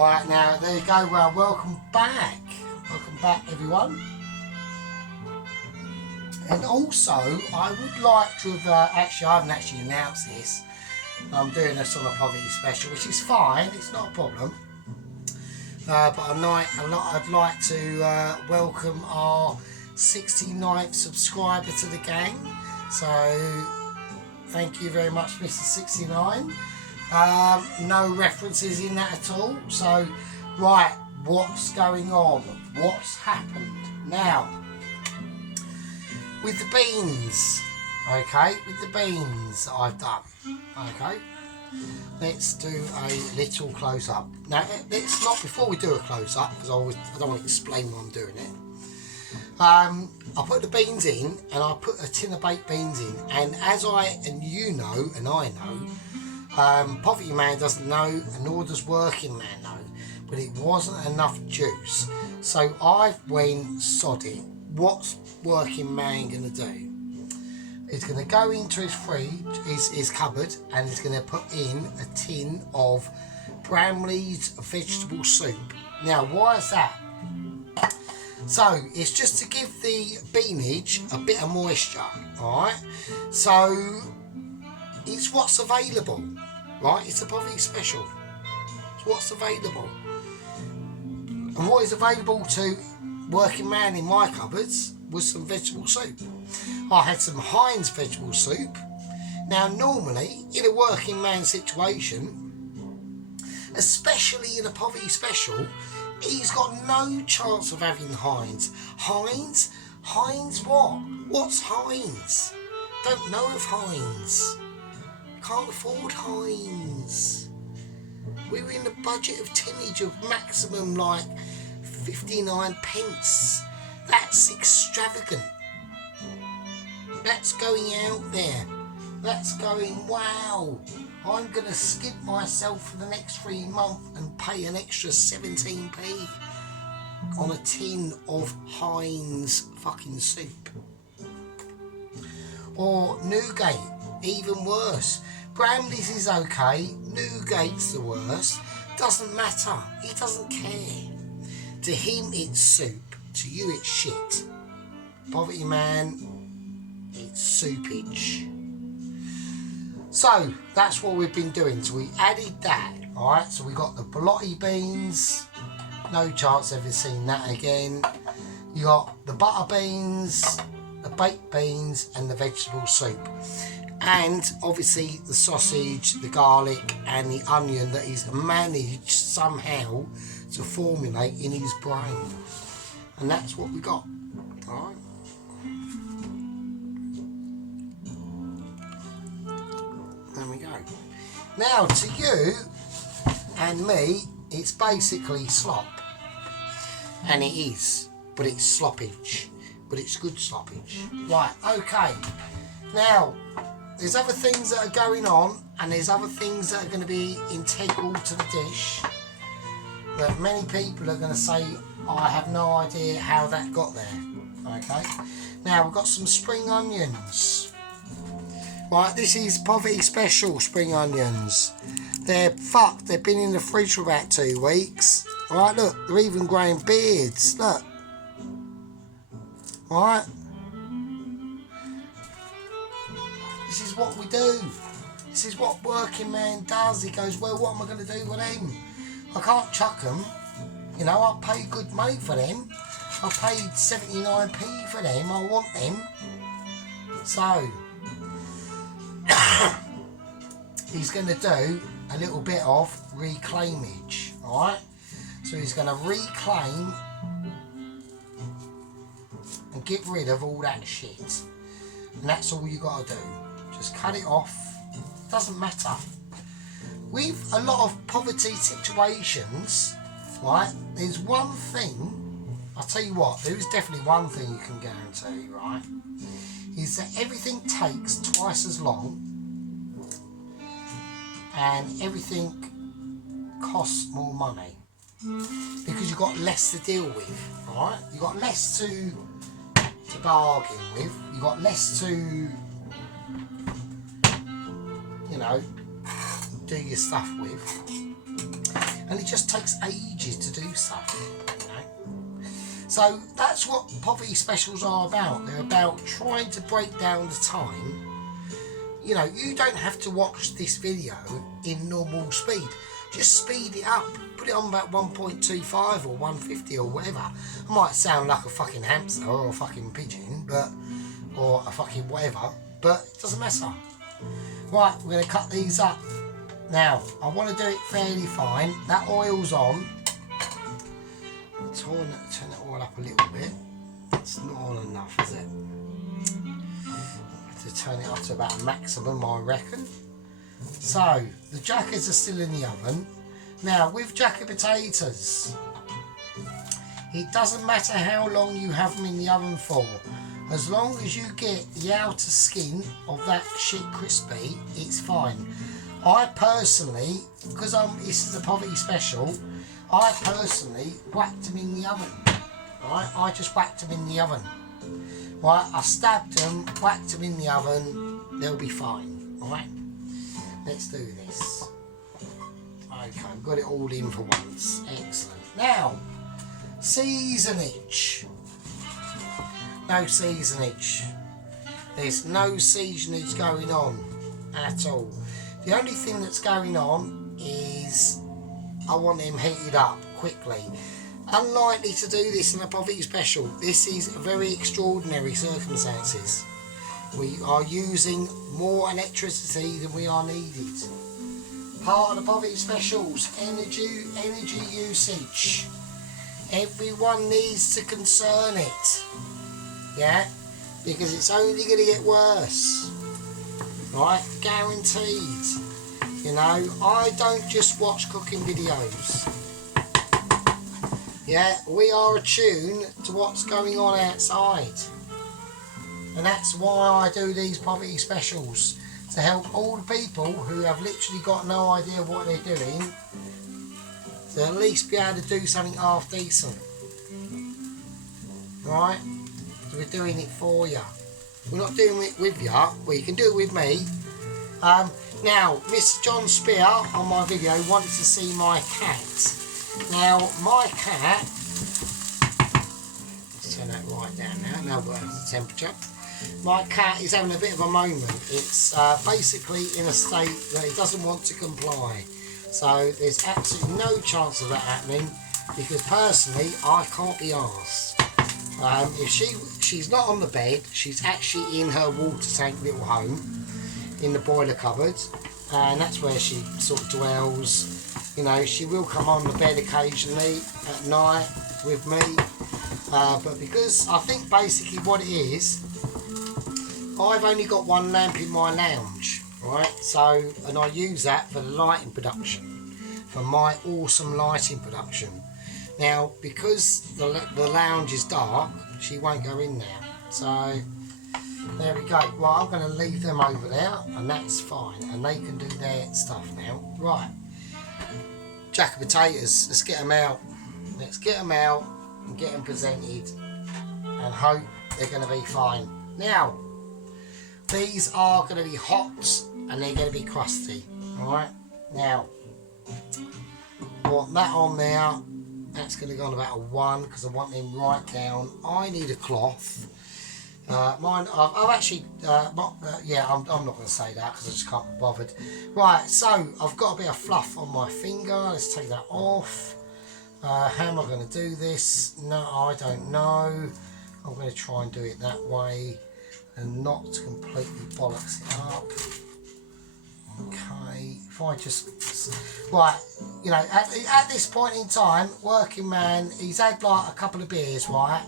Right, now there you go. Well, welcome back everyone. And also I would like to have actually, I haven't actually announced this. I'm doing a sort of poverty special, which is fine, it's not a problem. But I'd like to welcome our 69th subscriber to the gang. So thank you very much, Mr. 69. No references in that at all. So, right, what's going on? What's happened? Now, with the beans, okay, with the beans that I've done, okay, let's do a little close up. Now, let's not, before we do a close up, because I don't want to explain why I'm doing it. I put the beans in, and I put a tin of baked beans in, and as you know, and I know, Poverty Man doesn't know, and nor does Working Man know, but it wasn't enough juice. So I went, sod it. What's Working Man going to do? He's going to go into his fridge, his cupboard, and he's going to put in a tin of Bramley's vegetable soup. Now, why is that? So, it's just to give the beanage a bit of moisture, alright? So, it's what's available, right? It's a poverty special. It's what's available. And what is available to Working Man in my cupboards was some vegetable soup. I had some Heinz vegetable soup. Now, normally, in a Working Man situation, especially in a poverty special, he's got no chance of having Heinz. Heinz? Heinz what? What's Heinz? Don't know of Heinz. Can't afford Heinz. We were in the budget of tonnage of maximum like 59 pence. That's extravagant. That's going out there. That's going, wow, I'm going to skip myself for the next 3 months and pay an extra 17p on a tin of Heinz fucking soup. Or Newgate, even worse. Bramley's is okay, Newgate's the worst. Doesn't matter, he doesn't care. To him it's soup, to you it's shit. Poverty Man, it's soupage. So that's what we've been doing. So we added that, alright? So we got the Belotti beans, no chance ever seeing that again. You got the butter beans, the baked beans, and the vegetable soup. And obviously the sausage, the garlic, and the onion that he's managed somehow to formulate in his brain. And that's what we got, alright? There we go. Now to you and me, it's basically slop. And it is, but it's sloppage. But it's good sloppage. Right, okay. Now, there's other things that are going on, and there's other things that are going to be integral to the dish. But many people are going to say, I have no idea how that got there. Okay. Now, we've got some spring onions. Right, this is Poverty Special spring onions. They're fucked. They've been in the fridge for about 2 weeks. Right, look, they're even growing beards. Look. Right. This is what we do. This is what Working Man does. He goes, well, what am I going to do with them? I can't chuck them. You know, I paid good money for them. I paid 79p for them. I want them. So, he's going to do a little bit of reclaimage. Alright? So he's going to reclaim and get rid of all that shit. And that's all you got to do. Just cut it off. Doesn't matter. With a lot of poverty situations, right, there's one thing, I'll tell you what, there is definitely one thing you can guarantee, right, is that everything takes twice as long and everything costs more money because you've got less to deal with, right? You've got less to bargain with, you've got less to, you know, do your stuff with. and it just takes ages to do stuff, you know. So that's what poverty specials are about. They're about trying to break down the time. You know, you don't have to watch this video in normal speed. Just speed it up. Put it on about 1.25 or 150 or whatever. I might sound like a fucking hamster or a fucking pigeon, or a fucking whatever, but it doesn't matter. Right, we're going to cut these up. Now, I want to do it fairly fine. That oil's on. I'll turn it all up a little bit. It's not on enough, is it? To turn it up to about a maximum, I reckon. So the jackets are still in the oven. Now with jacket potatoes, it doesn't matter how long you have them in the oven for, as long as you get the outer skin of that shit crispy, it's fine. I personally, because this is a poverty special, I personally whacked them in the oven. Right, I just whacked them in the oven. Right, I stabbed them, whacked them in the oven, they'll be fine. Alright, let's do this. Okay, I've got it all in for once. Excellent. Now, seasonage. No seasonage. There's no seasonage going on at all. The only thing that's going on is I want them heated up quickly. Unlikely to do this in a poverty special. This is very extraordinary circumstances. We are using more electricity than we are needed. Part of the poverty specials, energy usage. Everyone needs to concern it. Yeah? Because it's only going to get worse. Right? Guaranteed. You know, I don't just watch cooking videos. Yeah, we are attuned to what's going on outside. And that's why I do these poverty specials. To help all the people who have literally got no idea what they're doing, to at least be able to do something half decent. Right? So we're doing it for you. We're not doing it with you. Well, you can do it with me. Now, Mr. John Spear on my video wanted to see my cat. Now, my cat, let's turn that right down now, we're at the temperature. My cat is having a bit of a moment. It's basically in a state that it doesn't want to comply. So there's absolutely no chance of that happening, because personally, I can't be arsed. If she's not on the bed, she's actually in her water tank little home, in the boiler cupboard, and that's where she sort of dwells. You know, she will come on the bed occasionally at night with me, but because I think basically what it is, I've only got one lamp in my lounge, right? So, and I use that for the lighting production, for my awesome lighting production. Now, because the lounge is dark, she won't go in there. So, there we go. Well, I'm going to leave them over there, and that's fine, and they can do their stuff now. Right. Jack of potatoes, let's get them out. Let's get them out and get them presented and hope they're going to be fine. Now, these are going to be hot and they're going to be crusty. Alright, now, I want that on there. That's going to go on about a 1 because I want them right down. I need a cloth. Mine, I've actually, yeah, I'm not going to say that because I just can't be bothered. Right, so I've got a bit of fluff on my finger. Let's take that off. How am I going to do this? No, I don't know. I'm going to try and do it that way and not completely bollocks it up. Okay, if I just, right, you know, at this point in time, working man, he's had like a couple of beers, right?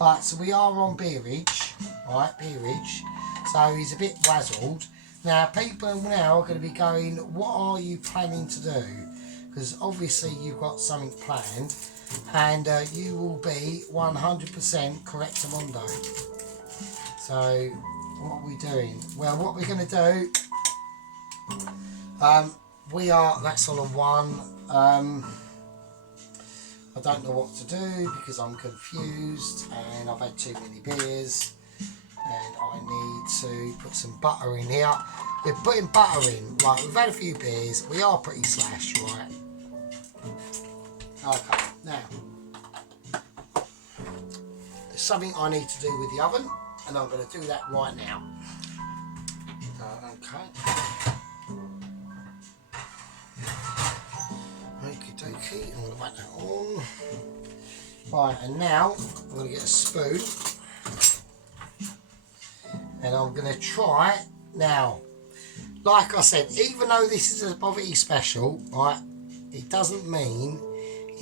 Right, so we are on beerage, right, beerage, so he's a bit wazzled. Now, people now are going to be going, what are you planning to do? Because obviously you've got something planned, and you will be 100% correctamundo. So, what are we doing? Well, what we're going to do, that's on a 1. I don't know what to do because I'm confused and I've had too many beers and I need to put some butter in here. We're putting butter in, right, we've had a few beers, we are pretty slash, right. Okay, now there's something I need to do with the oven, and I'm going to do that right now. Okay. Okie dokie, I'm going to whack that on. Right, and now I'm going to get a spoon, and I'm going to try it. Now, like I said, even though this is a poverty special, right, it doesn't mean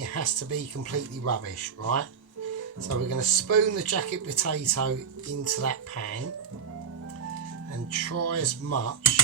it has to be completely rubbish, right? So we're going to spoon the jacket potato into that pan and try as much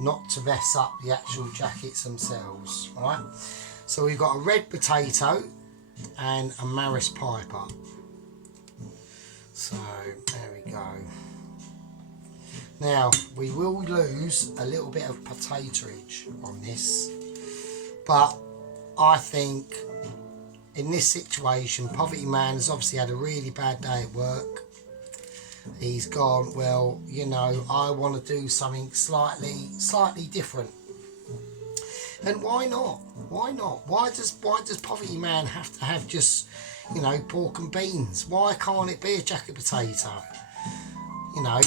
not to mess up the actual jackets themselves, right? So we've got a red potato and a Maris Piper. So there we go. Now we will lose a little bit of potatoage on this, but I think in this situation, Poverty Man has obviously had a really bad day at work. He's gone, well, you know, I want to do something slightly different. And why not? Why not? Why does Poverty Man have to have just, you know, pork and beans? Why can't it be a jacket potato? You know,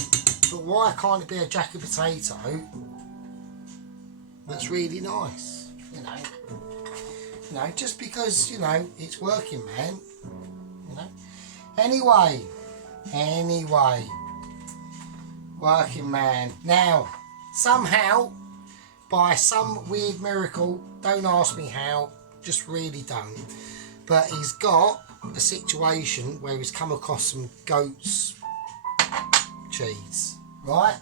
but why can't it be a jacket potato that's really nice? You know, just because, you know, it's working man, you know. Anyway, working man. Now, somehow, by some weird miracle, don't ask me how, just really don't, but he's got a situation where he's come across some goat's cheese, right?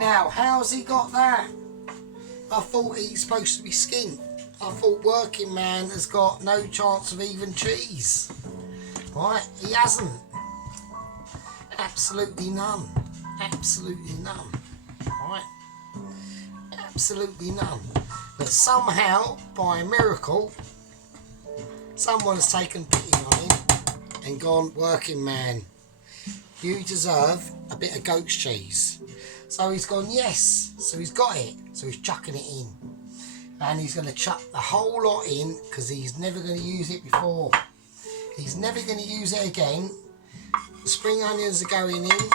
Now, how's he got that? I thought he's supposed to be skint. I thought working man has got no chance of even cheese, right? He hasn't. Absolutely none. Absolutely none. Right? Absolutely none. But somehow, by a miracle, someone has taken pity on him and gone, working man, you deserve a bit of goat's cheese. So he's gone, yes. So he's got it. So he's chucking it in. And he's going to chuck the whole lot in because he's never going to use it before. He's never going to use it again. The spring onions are going in.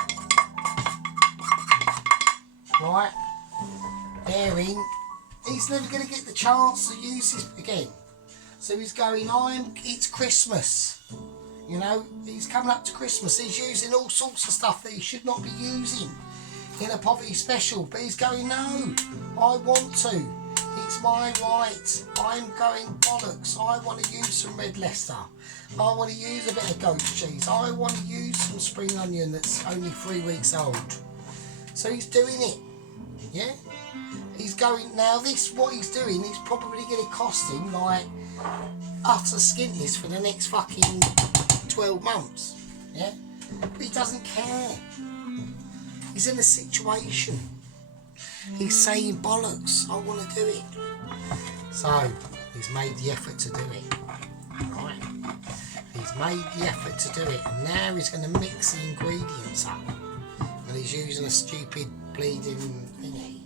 Right. They're in. He's never going to get the chance to use this again. So he's going, it's Christmas. You know, he's coming up to Christmas. He's using all sorts of stuff that he should not be using in a poverty special. But he's going, no, I want to. It's my right. I'm going bollocks. I want to use some red Leicester. I want to use a bit of goat's cheese. I want to use some spring onion that's only 3 weeks old. So he's doing it. Yeah? He's going, now this, what he's doing, is probably going to cost him like utter skintness for the next fucking 12 months. Yeah? But he doesn't care. He's in a situation. He's saying bollocks, I want to do it. So he's made the effort to do it. Right? He's made the effort to do it, and now he's going to mix the ingredients up. And he's using a stupid bleeding thingy.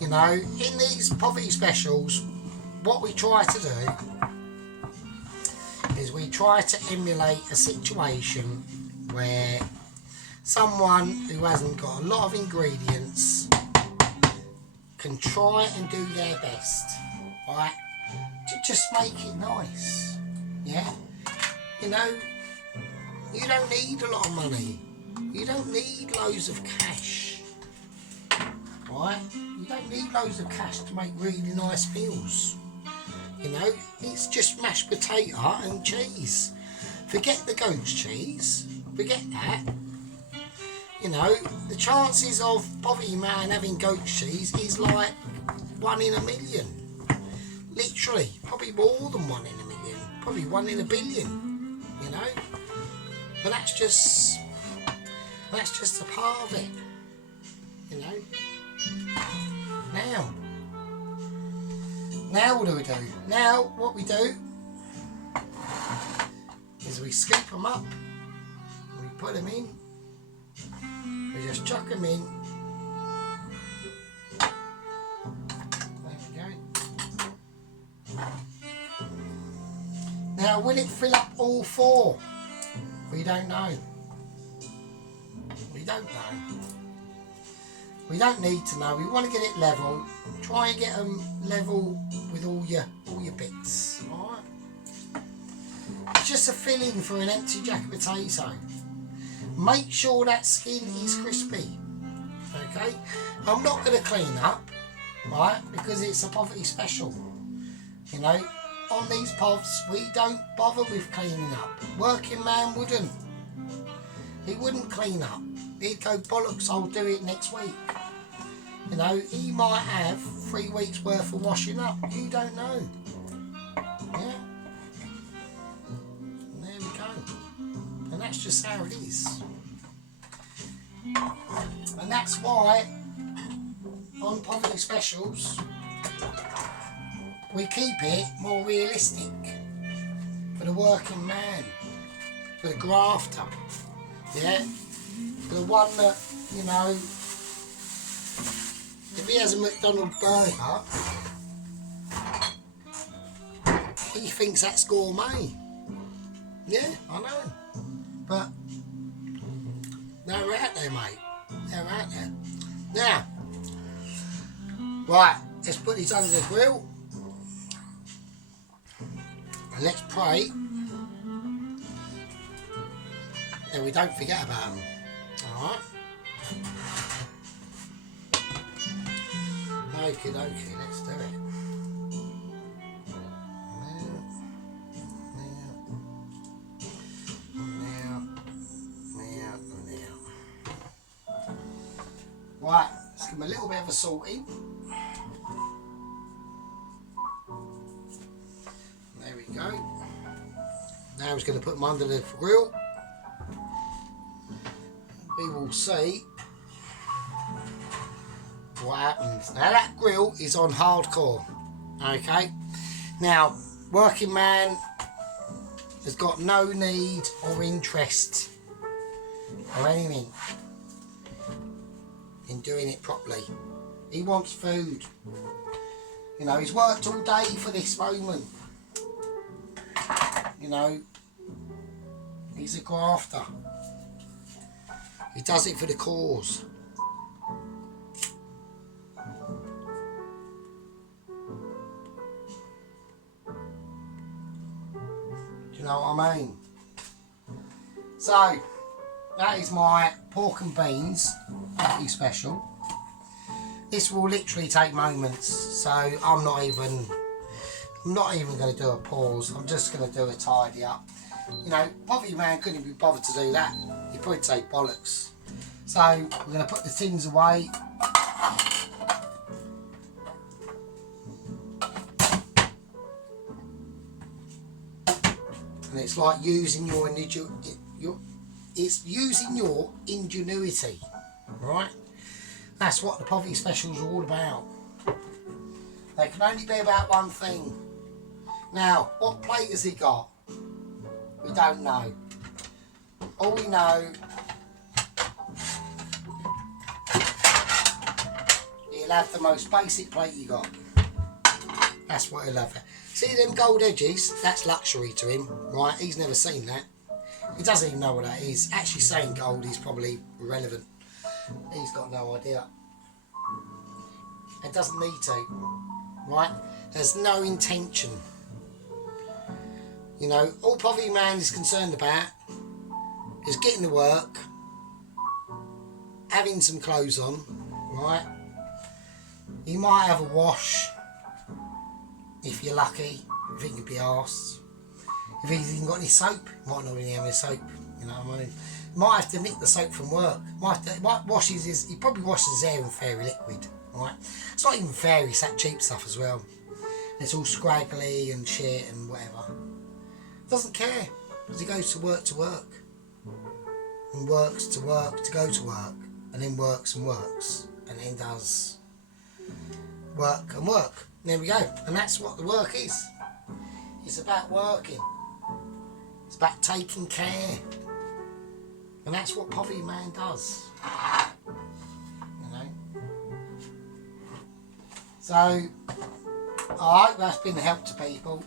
You know, in these poverty specials, what we try to do is we try to emulate a situation where someone who hasn't got a lot of ingredients can try and do their best, right, to just make it nice. Yeah, you know, you don't need a lot of money, you don't need loads of cash, right? You don't need loads of cash to make really nice meals. You know, it's just mashed potato and cheese. Forget the goat's cheese, forget that. You know, the chances of Poverty Man having goat's cheese is like 1 in a million. Literally, probably more than 1 in a million. Probably 1 in a billion, you know. But that's just a part of it, you know. Now what do we do? Now what we do is we scoop them up, we put them in, we just chuck them in, Now, will it fill up all 4? We don't know. We don't know. We don't need to know. We want to get it level. Try and get them level with all your bits. All right. It's just a filling for an empty jacket potato. Make sure that skin is crispy. Okay. I'm not going to clean up, right? Because it's a poverty special. You know. On these povs, we don't bother with cleaning up. Working man wouldn't. He wouldn't clean up. He'd go, bollocks, I'll do it next week. You know, he might have 3 weeks worth of washing up. You don't know. Yeah. And there we go. And that's just how it is. And that's why on poverty specials we keep it more realistic for the working man, for the grafter, yeah, for the one that, you know, if he has a McDonald's burger, he thinks that's gourmet. Yeah, I know, but they're out there, mate. They're out there. Now, right, let's put these under the grill. And let's pray that we don't forget about them. Alright? Okie dokie, let's do it. Now. Right, let's give them a little bit of a salt in. There we go. Now he's going to put them under the grill. We will see what happens. Now that grill is on hardcore. Okay. Now, working man has got no need or interest or anything in doing it properly. He wants food. You know, he's worked all day for this moment. You know, he's a grafter. He does it for the cause. Do you know what I mean? So, that is my pork and beans poverty special. This will literally take moments, so I'm not even going to do a pause. I'm just going to do a tidy up. You know, poverty man couldn't be bothered to do that. He'd probably say bollocks. So we're going to put the tins away. And it's like using your ingenuity, right? That's what the poverty specials are all about. They can only be about one thing. Now, what plate has he got? We don't know. All we know, he'll have the most basic plate you got. That's what he'll have. See them gold edges? That's luxury to him, right? He's never seen that. He doesn't even know what that is. Actually saying gold is probably irrelevant. He's got no idea. It doesn't need to, right? There's no intention. You know, all poverty man is concerned about is getting to work, having some clothes on, right? He might have a wash, if you're lucky, if he can be arsed. If he's even got any soap, he might not really have any soap, you know what I mean? He might have to nick the soap from work. He probably washes his hair in fairy liquid, right? It's not even fairy, it's that cheap stuff as well. It's all scraggly and shit and whatever. Doesn't care, because he goes to work. And works to work to go to work. And then works and works. And then does work and work. And there we go. And that's what the work is. It's about working. It's about taking care. And that's what poverty man does. You know? So, I hope that's been a help to people.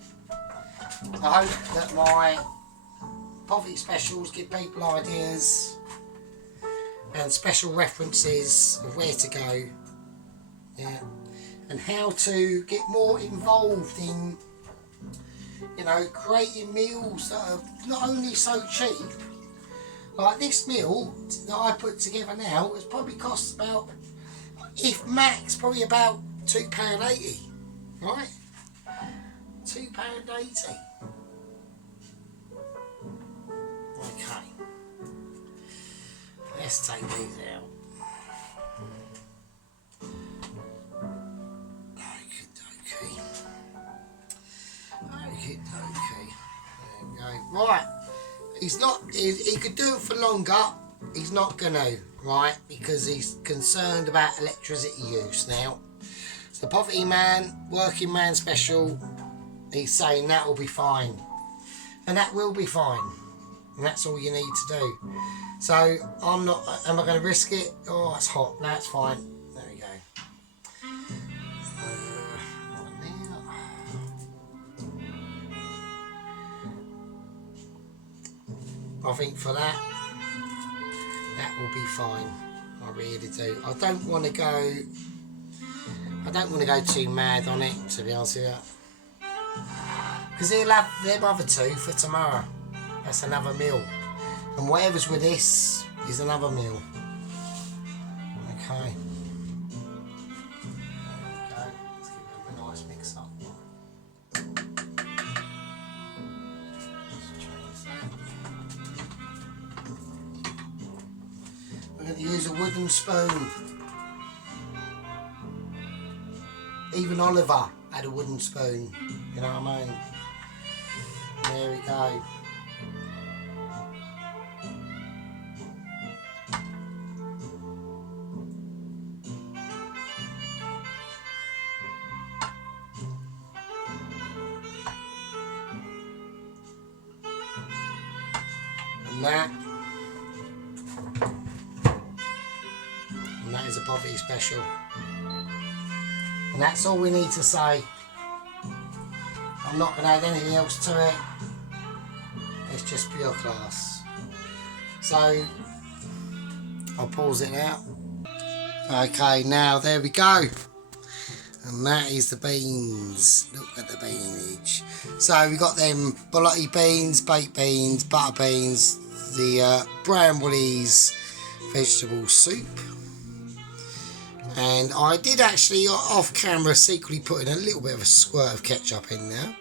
I hope that my poverty specials give people ideas and special references of where to go, yeah, and how to get more involved in, you know, creating meals that are not only so cheap. Like this meal that I put together now, it's probably costs about, if max, probably about £2.80, right? £2.80. Okay. Let's take these out. Okay. There we go. Right. He's not. He could do it for longer. He's not gonna, right? Because he's concerned about electricity use now. So the poverty man, working man special. He's saying that will be fine, and that will be fine, and that's all you need to do. So I'm not. Am I going to risk it? Oh, it's hot. No, it's fine. There we go. I think for that will be fine. I really do. I don't want to go too mad on it, to be honest with you, because he'll have them other two for tomorrow. That's another meal, and whatever's with this is another meal. Okay. There we go. Let's give them a nice mix up. We're going to use a wooden spoon. Even Oliver had a wooden spoon, you know what I mean? There we go. And that is a poverty special. And that's all we need to say. I'm not going to add anything else to it. It's just pure class. So I'll pause it now. Okay, now there we go. And that is the beans. Look at the beanage. So we got them bolotti beans, baked beans, butter beans, the Brown Woolies vegetable soup. And I did actually, off camera, secretly put in a little bit of a squirt of ketchup in there,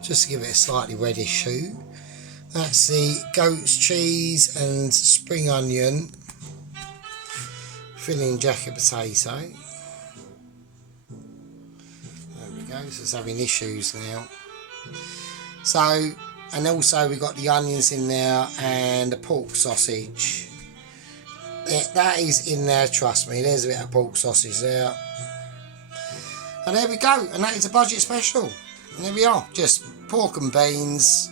just to give it a slightly reddish hue. That's the goat's cheese and spring onion filling jacket potato. There we go, so it's having issues now. So, and also we got the onions in there and the pork sausage. That is in there, trust me. There's a bit of pork sausage there. And there we go, and that is a budget special. And there we are, just pork and beans,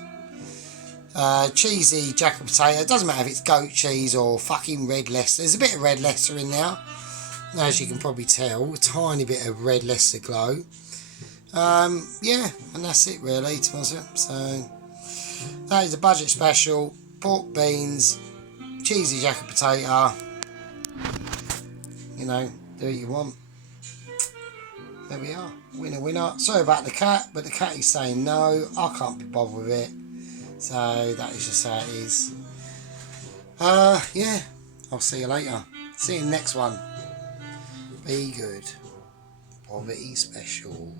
cheesy jacket potato. It doesn't matter if it's goat cheese or fucking red Leicester. There's a bit of red Leicester in there, as you can probably tell. A tiny bit of red Leicester glow. Yeah, and that's it really, to be honest. So that is a budget special. Pork, beans, cheesy jacket potato. You know, do what you want. There we are, winner winner. Sorry about the cat, but the cat is saying no, I can't be bothered with it. So that is just how it is. Yeah, I'll see you later. See you in the next one. Be good. Poverty specials.